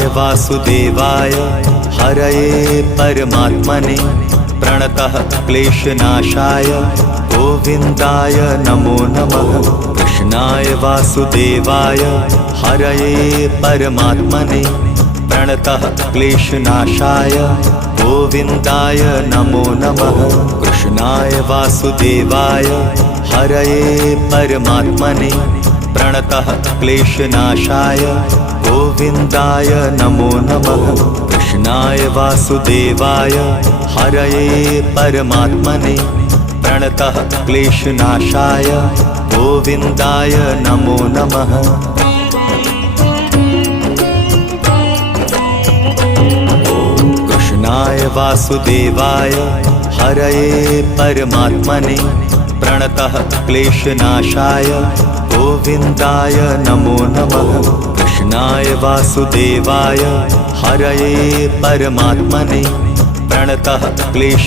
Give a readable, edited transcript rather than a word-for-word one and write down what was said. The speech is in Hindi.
कृष्णाय वासुदेवाय हरये परमात्मने प्रणतः क्लेशनाशाय गोविन्दाय नमो नमः। कृष्णाय वासुदेवाय हरये परमात्मने प्रणतः क्लेशनाशाय गोविन्दाय नमो नमः। कृष्णाय वासुदेवाय हरये परमात्मने प्रणतः क्लेशनाशाय गोविन्दाय नमो नमः। कृष्णाय वासुदेवाय हरये परमात्मने प्रणतः क्लेशनाशाय गोविन्दाय नमो नमः। कृष्णाय वासुदेवाय हरये परमात्मने प्रणतः क्लेशनाशाय गोविन्दाय नमो नमः। कृष्णाय वासुदेवाय हरये परमात्मने प्रणतः क्लेश